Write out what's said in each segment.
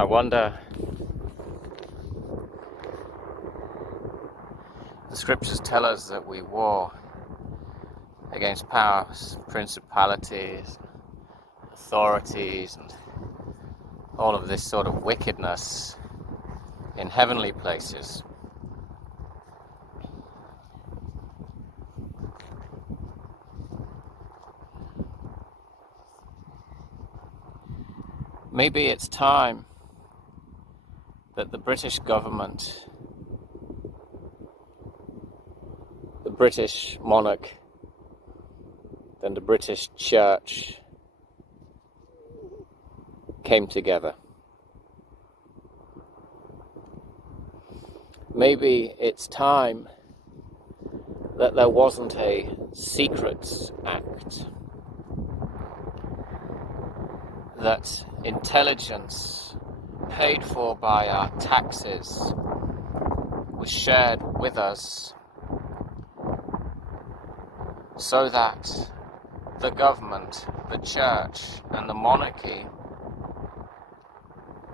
I wonder, the scriptures tell us that we war against powers, principalities, authorities, and all of this sort of wickedness in heavenly places. Maybe it's time that the British government, the British monarch, and the British church came together. Maybe it's time that there wasn't a Secrets Act, that intelligence paid for by our taxes was shared with us so that the government, the church, and the monarchy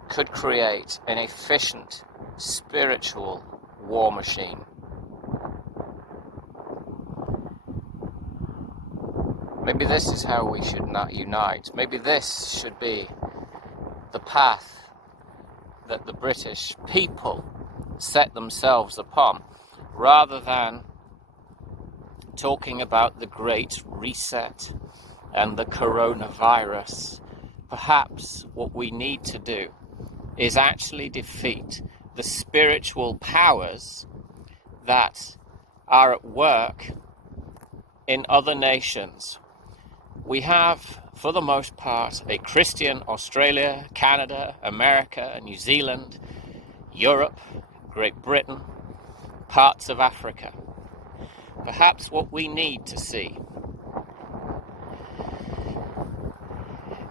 could create an efficient spiritual war machine. Maybe this is how we should not unite. Maybe this should be the path that the British people set themselves upon, rather than talking about the Great Reset and the coronavirus. Perhaps what we need to do is actually defeat the spiritual powers that are at work in other nations. We have, for the most part, a Christian Australia, Canada, America, New Zealand, Europe, Great Britain, parts of Africa. Perhaps what we need to see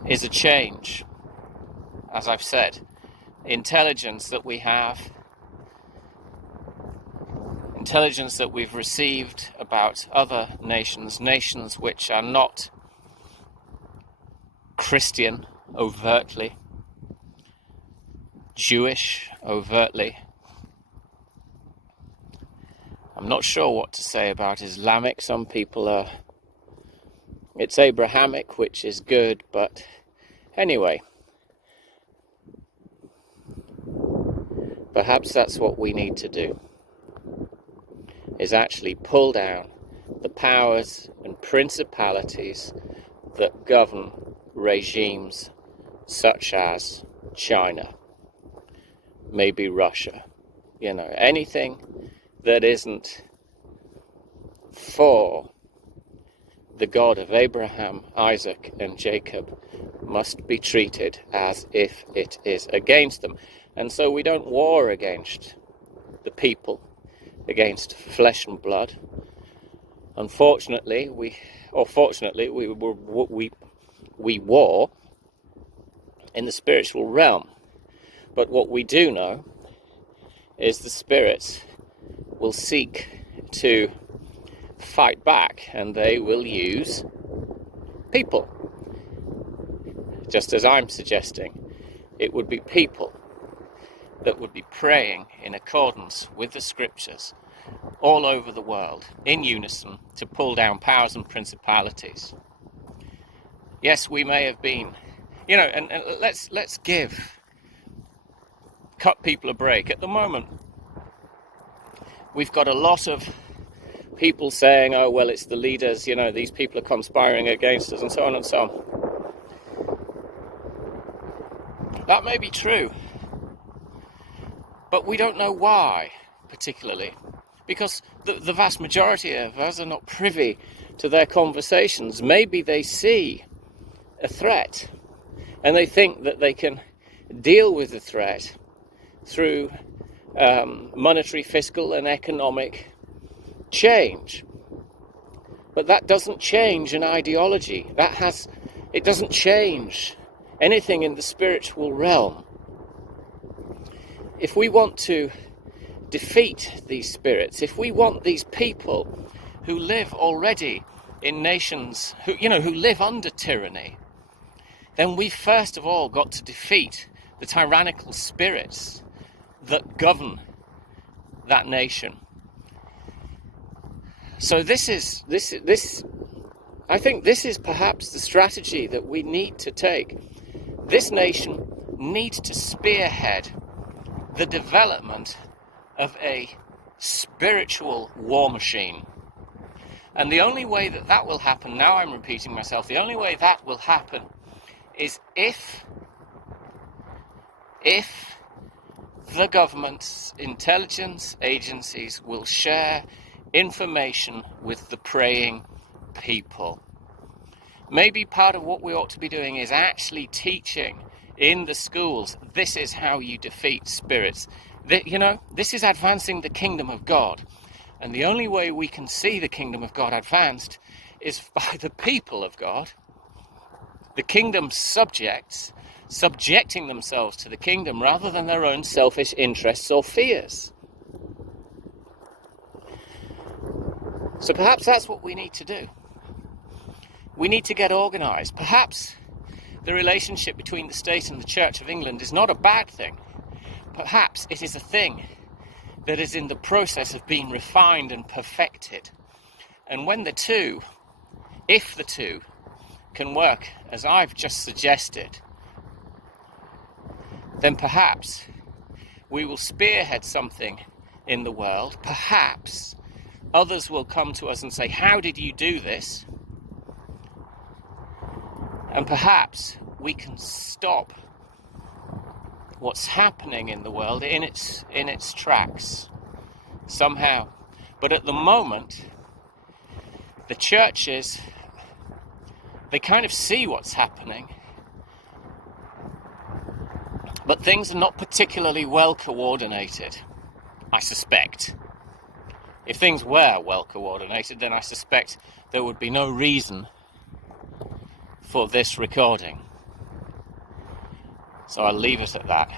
is a change. As I've said, intelligence that we have, intelligence that we've received about other nations, nations which are not Christian overtly, Jewish overtly. I'm not sure what to say about Islamic. Some people are, it's Abrahamic, which is good, but anyway, perhaps that's what we need to do, is actually pull down the powers and principalities that govern regimes such as China, maybe Russia, anything that isn't for the God of Abraham, Isaac, and Jacob must be treated as if it is against them. And so we don't war against the people, against flesh and blood. Unfortunately, we war in the spiritual realm. But what we do know is the spirits will seek to fight back, and they will use people. Just as I'm suggesting, it would be people that would be praying in accordance with the scriptures all over the world, in unison, to pull down powers and principalities. Yes, we may have been, and let's cut people a break. At the moment, we've got a lot of people saying, oh, well, it's the leaders, these people are conspiring against us, and so on and so on. That may be true, but we don't know why, particularly, because the vast majority of us are not privy to their conversations. Maybe they see a threat, and they think that they can deal with the threat through monetary, fiscal, and economic change. But that doesn't change an ideology. It doesn't change anything in the spiritual realm. If we want to defeat these spirits, if we want these people who live already in nations who live under tyranny, then we've first of all got to defeat the tyrannical spirits that govern that nation. So I think this is perhaps the strategy that we need to take. This nation needs to spearhead the development of a spiritual war machine. And the only way that that will happen, now I'm repeating myself, the only way that will happen is if the government's intelligence agencies will share information with the praying people. Maybe part of what we ought to be doing is actually teaching in the schools, this is how you defeat spirits. This is advancing the kingdom of God. And the only way we can see the kingdom of God advanced is by the people of God, the kingdom's subjects, subjecting themselves to the kingdom rather than their own selfish interests or fears. So perhaps that's what we need to do. We need to get organised. Perhaps the relationship between the state and the Church of England is not a bad thing. Perhaps it is a thing that is in the process of being refined and perfected. And when if the two can work as I've just suggested, then perhaps we will spearhead something in the world. Perhaps others will come to us and say, how did you do this? And perhaps we can stop what's happening in the world in its tracks somehow. But at the moment, the churches, they kind of see what's happening, but things are not particularly well coordinated, I suspect. If things were well coordinated, then I suspect there would be no reason for this recording. So I'll leave it at that.